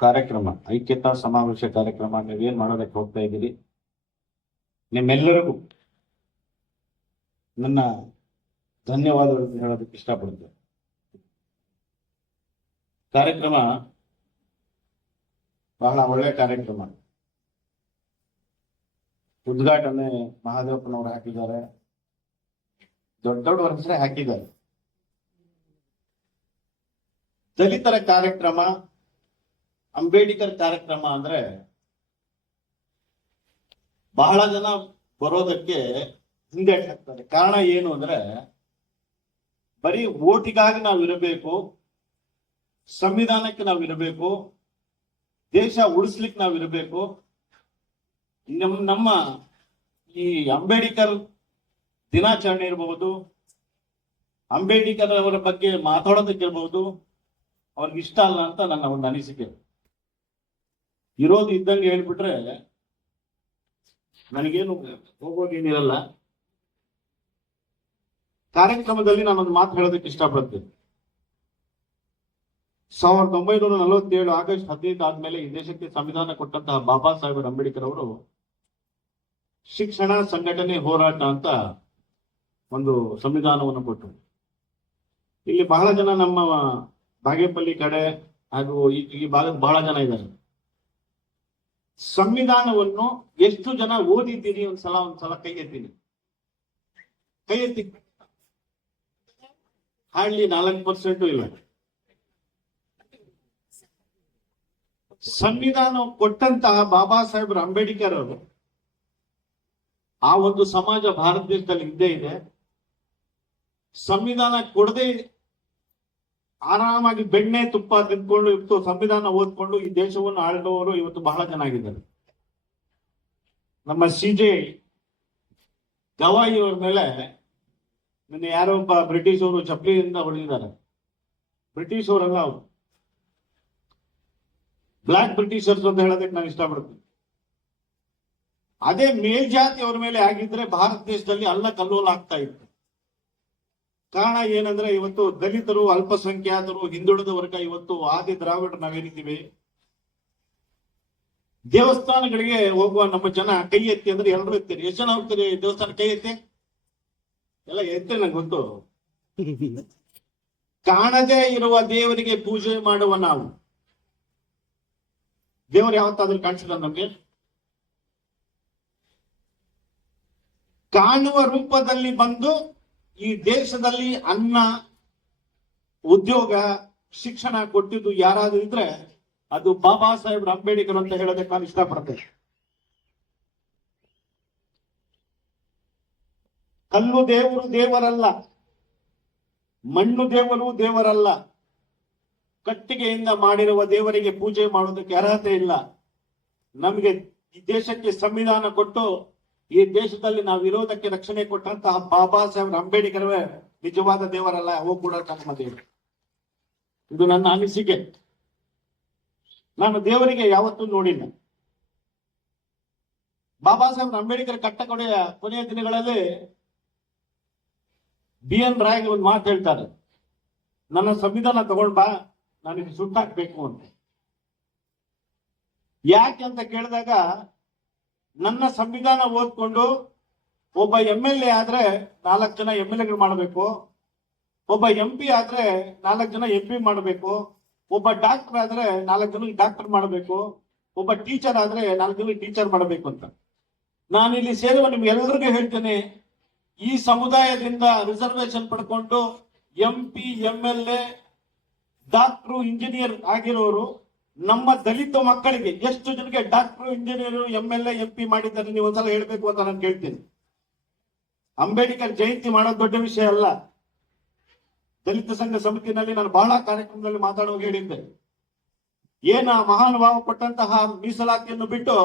ಕಾರ್ಯಕ್ರಮ ಐಕ್ಯತಾ ಸಮಾವೇಶ ಕಾರ್ಯಕ್ರಮ ನೀವೇನ್ ಮಾಡೋದಕ್ಕೆ ಹೋಗ್ತಾ ಇದ್ದೀರಿ, ನಿಮ್ಮೆಲ್ಲರಿಗೂ ನನ್ನ ಧನ್ಯವಾದಗಳನ್ನು ಹೇಳೋದಕ್ಕೆ ಇಷ್ಟಪಡ್ತೇನೆ. ಕಾರ್ಯಕ್ರಮ ಬಹಳ ಒಳ್ಳೆಯ ಕಾರ್ಯಕ್ರಮ. ಉದ್ಘಾಟನೆ ಮಹಾದೇವಪ್ಪನವರು ಹಾಕಿದ್ದಾರೆ, ದೊಡ್ಡ ದೊಡ್ಡ ಹೆಸರೇ ಹಾಕಿದ್ದಾರೆ. ದಲಿತರ ಕಾರ್ಯಕ್ರಮ, ಅಂಬೇಡ್ಕರ್ ಕಾರ್ಯಕ್ರಮ ಅಂದ್ರೆ ಬಹಳ ಜನ ಬರೋದಕ್ಕೆ ಹಿಂದೆ ಹಾಕ್ತಾರೆ. ಕಾರಣ ಏನು ಅಂದ್ರೆ ಬರೀ ಓಟಿಗಾಗಿ ನಾವು ಇರಬೇಕು, ಸಂವಿಧಾನಕ್ಕೆ ನಾವು ಇರಬೇಕು, ದೇಶ ಉಳಿಸ್ಲಿಕ್ಕೆ ನಾವು ಇರಬೇಕು. ನಮ್ಮ ಈ ಅಂಬೇಡ್ಕರ್ ದಿನಾಚರಣೆ ಇರಬಹುದು, ಅಂಬೇಡ್ಕರ್ ಅವರ ಬಗ್ಗೆ ಮಾತಾಡೋದಕ್ಕಿರ್ಬಹುದು, ಅವ್ರಿಗೆ ಇಷ್ಟ ಅಲ್ಲ ಅಂತ ನನ್ನ ಒಂದು ಅನಿಸಿಕೆ. ಇರೋದು ಇದ್ದಂಗೆ ಹೇಳ್ಬಿಟ್ರೆ ನನಗೇನು ಹೋಗೋದೇನಿರಲ್ಲ. ಕಾರ್ಯಕ್ರಮದಲ್ಲಿ ನಾನೊಂದು ಮಾತು ಹೇಳೋದಕ್ಕೆ ಇಷ್ಟಪಡ್ತೇನೆ. 1947 ಆಗಸ್ಟ್ 15 ಆದ್ಮೇಲೆ ಈ ದೇಶಕ್ಕೆ ಸಂವಿಧಾನ ಕೊಟ್ಟಂತಹ ಬಾಬಾ ಸಾಹೇಬ್ ಅಂಬೇಡ್ಕರ್ ಅವರು ಶಿಕ್ಷಣ, ಸಂಘಟನೆ, ಹೋರಾಟ ಅಂತ ಒಂದು ಸಂವಿಧಾನವನ್ನು ಕೊಟ್ಟರು. ಇಲ್ಲಿ ಬಹಳ ಜನ ನಮ್ಮ ಬಾಗೇಪಲ್ಲಿ ಕಡೆ ಹಾಗೂ ಈ ಭಾಗದ ಬಹಳ ಜನ ಇದ್ದಾರೆ. ಸಂವಿಧಾನವನ್ನು ಎಷ್ಟು ಜನ ಓದಿದ್ದೀರಿ? ಒಂದ್ಸಲ ಕೈ ಎತ್ತೀನಿ. ಕೈ ಎತ್ತಿ. ಹಾರ್ಡ್ಲಿ 4% ಇಲ್ಲ. ಸಂವಿಧಾನ ಕೊಟ್ಟಂತಹ ಬಾಬಾ ಸಾಹೇಬ್ ಅಂಬೇಡ್ಕರ್ ಅವರು ಆ ಒಂದು ಸಮಾಜ ಭಾರತ ದೇಶದಲ್ಲಿ ಇದ್ದೇ ಇದೆ. ಸಂವಿಧಾನ ಕೊಡದೆ ಆರಾಮಾಗಿ ಬೆಣ್ಣೆ ತುಪ್ಪ ತಿಂದ್ಕೊಂಡು ಇವತ್ತು ಸಂವಿಧಾನ ಓದ್ಕೊಂಡು ಈ ದೇಶವನ್ನು ಆಳಿದವರು ಇವತ್ತು ಬಹಳ ಜನ ಆಗಿದ್ದಾರೆ. ನಮ್ಮ CJ ಗವಾಯಿ ಅವ್ರ ಮೇಲೆ ನಿನ್ನೆ ಯಾರೋ ಒಬ್ಬ ಬ್ರಿಟಿಷ್ ಅವರು ಚಪ್ಪಲಿಯಿಂದ ಹೊಡೆದಿದ್ದಾರೆ. ಬ್ರಿಟಿಷ್ ಅವರಲ್ಲ, ಅವರು ಬ್ಲಾಕ್ ಬ್ರಿಟಿಷರ್ಸ್ ಅಂತ ಹೇಳೋದಕ್ಕೆ ನಾನು ಇಷ್ಟಪಡ್ತೀನಿ. ಅದೇ ಮೇಲ್ಜಾತಿ ಅವ್ರ ಮೇಲೆ ಆಗಿದ್ರೆ ಭಾರತ ದೇಶದಲ್ಲಿ ಅಲ್ಲ ಕಲ್ಲೋಲ ಆಗ್ತಾ ಇತ್ತು. ಕಾರಣ ಏನಂದ್ರೆ ಇವತ್ತು ದಲಿತರು, ಅಲ್ಪಸಂಖ್ಯಾತರು, ಹಿಂದುಳಿದ ವರ್ಗ, ಇವತ್ತು ಆದಿ ದ್ರಾವಿಡರು ನಾವೇನಿದ್ದೀವಿ, ದೇವಸ್ಥಾನಗಳಿಗೆ ಹೋಗುವ ನಮ್ಮ ಜನ ಕೈ ಎತ್ತಿ ಅಂದ್ರೆ ಎಲ್ಲರೂ ಎತ್ತೀರಿ. ಎಷ್ಟು ಜನ ಹೋಗ್ತೀರಿ ದೇವಸ್ಥಾನ? ಕೈ ಎತ್ತಿ. ಎಲ್ಲ ಎತ್ತೆ ನಂಗೆ ಗೊತ್ತು. ಕಾಣದೇ ಇರುವ ದೇವರಿಗೆ ಪೂಜೆ ಮಾಡುವ ನಾವು, ದೇವರು ಯಾವತ್ತಾದ್ರೂ ಕಾಣಿಸಿದ ನಮ್ಗೆ? ಕಾಣುವ ರೂಪದಲ್ಲಿ ಬಂದು ಈ ದೇಶದಲ್ಲಿ ಅನ್ನ, ಉದ್ಯೋಗ, ಶಿಕ್ಷಣ ಕೊಟ್ಟಿದ್ದು ಯಾರಾದ್ರೂ ಇದ್ರೆ ಅದು ಬಾಬಾ ಸಾಹೇಬ್ ಅಂಬೇಡ್ಕರ್ ಅಂತ ಹೇಳೋದಕ್ಕೆ ನಾನು ಇಷ್ಟಪಡ್ತೇನೆ. ಕಲ್ಲು ದೇವರು ದೇವರಲ್ಲ, ಮಣ್ಣು ದೇವರು ದೇವರಲ್ಲ, ಕಟ್ಟಿಗೆಯಿಂದ ಮಾಡಿರುವ ದೇವರಿಗೆ ಪೂಜೆ ಮಾಡೋದಕ್ಕೆ ಅರ್ಹತೆ ಇಲ್ಲ. ನಮಗೆ ಈ ದೇಶಕ್ಕೆ ಸಂವಿಧಾನ ಕೊಟ್ಟು ಈ ದೇಶದಲ್ಲಿ ನಾವು ಇರೋದಕ್ಕೆ ರಕ್ಷಣೆ ಕೊಟ್ಟಂತಹ ಬಾಬಾ ಸಾಹೇಬ್ ಅಂಬೇಡ್ಕರ್ ನಿಜವಾದ ದೇವರಲ್ಲ, ಅವು ಕೂಡ ನಮ್ಮ ದೇವರು. ಇದು ನನ್ನ ಅನಿಸಿಕೆ. ನಾನು ದೇವರಿಗೆ ಯಾವತ್ತೂ ನೋಡಿಲ್ಲ. ಬಾಬಾ ಸಾಹೇಬ್ ಅಂಬೇಡ್ಕರ್ ಕೊನೆಯ ದಿನಗಳಲ್ಲಿ BN ರಾಯ್ ಒಂದು ಮಾತು ಹೇಳ್ತಾರೆ, ನನ್ನ ಸಂವಿಧಾನ ತಗೊಂಡ್ ಬಾ, ನನಗೆ ಸುಟ್ಟಾಕ್ಬೇಕು ಅಂತ. ಯಾಕೆ ಅಂತ ಕೇಳಿದಾಗ, ನನ್ನ ಸಂವಿಧಾನ ಓದ್ಕೊಂಡು ಒಬ್ಬ MLA ಆದ್ರೆ 4 ಜನ MLAಗಳು ಮಾಡಬೇಕು, ಒಬ್ಬ MP ಆದ್ರೆ 4 ಜನ MP ಮಾಡಬೇಕು, ಒಬ್ಬ ಡಾಕ್ಟರ್ ಆದ್ರೆ 4 ಜನಕ್ಕೆ ಡಾಕ್ಟರ್ ಮಾಡಬೇಕು, ಒಬ್ಬ ಟೀಚರ್ ಆದ್ರೆ 4 ಜನಕ್ಕೆ ಟೀಚರ್ ಮಾಡಬೇಕು ಅಂತ. ನಾನು ಇಲ್ಲಿ ಸೇರುವ ನಿಮ್ಗೆಲ್ಲರಿಗೂ ಹೇಳ್ತೇನೆ, ಈ ಸಮುದಾಯದಿಂದ ರಿಸರ್ವೇಶನ್ ಪಡ್ಕೊಂಡು MP, MLA, ಡಾಕ್ಟ್ರು, ಇಂಜಿನಿಯರ್ ಆಗಿರೋರು ನಮ್ಮ ದಲಿತ ಮಕ್ಕಳಿಗೆ ಎಷ್ಟು ಜನಕ್ಕೆ ಡಾಕ್ಟರ್, ಇಂಜಿನಿಯರ್, MLA, MP ಮಾಡಿದ್ದಾರೆ ನೀವು ಒಂದ್ಸಲ ಹೇಳ್ಬೇಕು ಅಂತ ನಾನು ಕೇಳ್ತೀನಿ. ಅಂಬೇಡ್ಕರ್ ಜಯಂತಿ ಮಾಡೋದು ದೊಡ್ಡ ವಿಷಯ ಅಲ್ಲ. ದಲಿತ ಸಂಘ ಸಮಿತಿನಲ್ಲಿ ನಾನು ಬಹಳ ಕಾರ್ಯಕ್ರಮದಲ್ಲಿ ಮಾತಾಡುವಾಗ ಹೇಳಿದ್ದೆ, ಏನ ಮಹಾನುಭಾವ ಕೊಟ್ಟಂತಹ ಮೀಸಲಾತಿಯನ್ನು ಬಿಟ್ಟು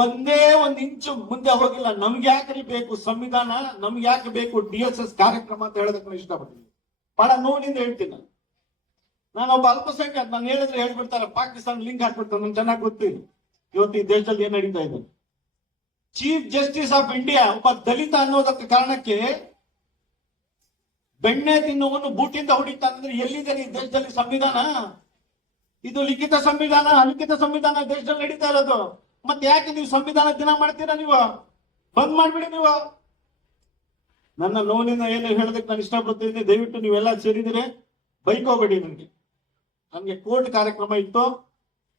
ಒಂದೇ ಒಂದು ಇಂಚು ಮುಂದೆ ಹೋಗಿಲ್ಲ. ನಮ್ಗೆ ಯಾಕೆ ಬೇಕು ಸಂವಿಧಾನ, ನಮ್ಗೆ ಯಾಕೆ ಬೇಕು DSS ಕಾರ್ಯಕ್ರಮ ಅಂತ ಹೇಳೋದಕ್ಕೆ ಇಷ್ಟಪಡ್ತೀನಿ. ಬಹಳ ನೋವಿನಿಂದ ಹೇಳ್ತೀನಿ. ನಾನು ಒಬ್ಬ ಅಲ್ಪಸಂಖ್ಯಾತ, ನಾನು ಹೇಳಿದ್ರೆ ಹೇಳ್ಬಿಡ್ತಾರೆ, ಪಾಕಿಸ್ತಾನ ಲಿಂಕ್ ಹಾಕ್ಬಿಡ್ತಾರೆ. ನನ್ಗೆ ಚೆನ್ನಾಗಿ ಗೊತ್ತಿಲ್ಲ ಇವತ್ತು ಈ ದೇಶದಲ್ಲಿ ಏನ್ ನಡೀತಾ ಇದೆ. ಚೀಫ್ ಜಸ್ಟಿಸ್ ಆಫ್ ಇಂಡಿಯಾ ಒಬ್ಬ ದಲಿತ ಅನ್ನೋದಕ್ಕೆ ಕಾರಣಕ್ಕೆ ಬೆಣ್ಣೆ ತಿನ್ನುವನ್ನು ಬೂಟಿಂದ ಹೊಡಿತಾನಂದ್ರೆ ಎಲ್ಲಿದೆ ಈ ದೇಶದಲ್ಲಿ ಸಂವಿಧಾನ? ಇದು ಲಿಖಿತ ಸಂವಿಧಾನ, ಅಲಿಖಿತ ಸಂವಿಧಾನ ದೇಶದಲ್ಲಿ ನಡೀತಾ ಇರೋದು. ಮತ್ತೆ ಯಾಕೆ ನೀವು ಸಂವಿಧಾನ ದಿನ ಮಾಡ್ತೀರಾ? ನೀವು ಬಂದ್ ಮಾಡ್ಬಿಡಿ. ನೀವು ನನ್ನ ನೋವಿನ ಏನು ಹೇಳೋದಕ್ಕೆ ನಾನು ಇಷ್ಟಪಡ್ತೀನಿ. ದಯವಿಟ್ಟು ನೀವೆಲ್ಲ ಸೇರಿದ್ರೆ ಬೈಕೋಬೇಡಿ. ನನಗೆ ಕೋರ್ಟ್ ಕಾರ್ಯಕ್ರಮ ಇತ್ತು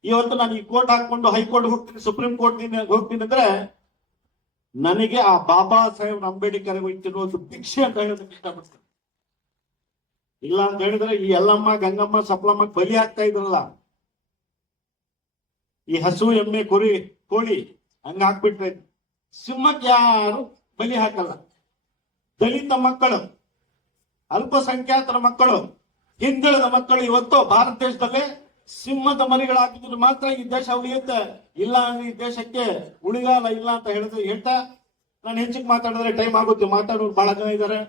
ಇವತ್ತು. ನಾನು ಈ ಕೋರ್ಟ್ ಹಾಕೊಂಡು ಹೈಕೋರ್ಟ್ ಹೋಗ್ತೀನಿ, ಸುಪ್ರೀಂ ಕೋರ್ಟ್ ಹೋಗ್ತೀನಿ ಅಂದ್ರೆ ನನಗೆ ಆ ಬಾಬಾ ಸಾಹೇಬ್ ಅಂಬೇಡ್ಕರ್ ಇಟ್ಟಿರೋದು ಭಿಕ್ಷೆ ಅಂತ ಹೇಳೋದಕ್ಕೆ ಇಷ್ಟಪಡ್ತೀನಿ. ಇಲ್ಲ ಅಂತ ಹೇಳಿದ್ರೆ ಈ ಎಲ್ಲಮ್ಮ, ಗಂಗಮ್ಮ, ಸಪ್ಲಮ್ಮ ಬಲಿ ಆಗ್ತಾ ಇದ್ರಲ್ಲ, ಈ ಹಸು, ಎಮ್ಮೆ, ಕುರಿ, ಕೋಳಿ ಹಂಗ ಹಾಕ್ಬಿಟ್ರೆ ಸಿಂಹಕ್ಕೆ ಯಾರು ಬಲಿ ಹಾಕಲ್ಲ. ದಲಿತ ಮಕ್ಕಳು, ಅಲ್ಪಸಂಖ್ಯಾತರ ಮಕ್ಕಳು, ಹಿಂದುಳಿದ ಮಕ್ಕಳು ಇವತ್ತು ಭಾರತ ದೇಶದಲ್ಲಿ ಸಿಂಹದ ಮರಿಗಳಾಗಿದ್ರೆ ಮಾತ್ರ ಈ ದೇಶ ಉಳಿಯುತ್ತೆ. ಇಲ್ಲ ಈ ದೇಶಕ್ಕೆ ಉಳಿಗಾಲ ಇಲ್ಲ ಅಂತ ಹೇಳ್ತಾ ನಾನು ಹೆಚ್ಚಿಗೆ ಮಾತಾಡಿದ್ರೆ ಟೈಮ್ ಆಗುತ್ತೆ. ಮಾತಾಡೋರು ಬಹಳ ಜನ ಇದ್ದಾರೆ.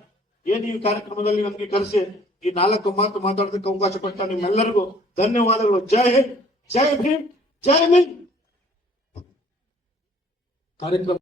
ಏನ್ ಈ ಕಾರ್ಯಕ್ರಮದಲ್ಲಿ ನಮ್ಗೆ ಕರೆಸಿ ಈ 4 ಮಾತು ಮಾತಾಡೋದಕ್ಕೆ ಅವಕಾಶ ಕೊಟ್ಟ ನಿಮ್ಮೆಲ್ಲರಿಗೂ ಧನ್ಯವಾದಗಳು. ಜೈ ಹಿಂದ್, ಜೈ ಭೀಮ್, ಜೈ ಹಿಂದ್. ಕಾರ್ಯಕ್ರಮ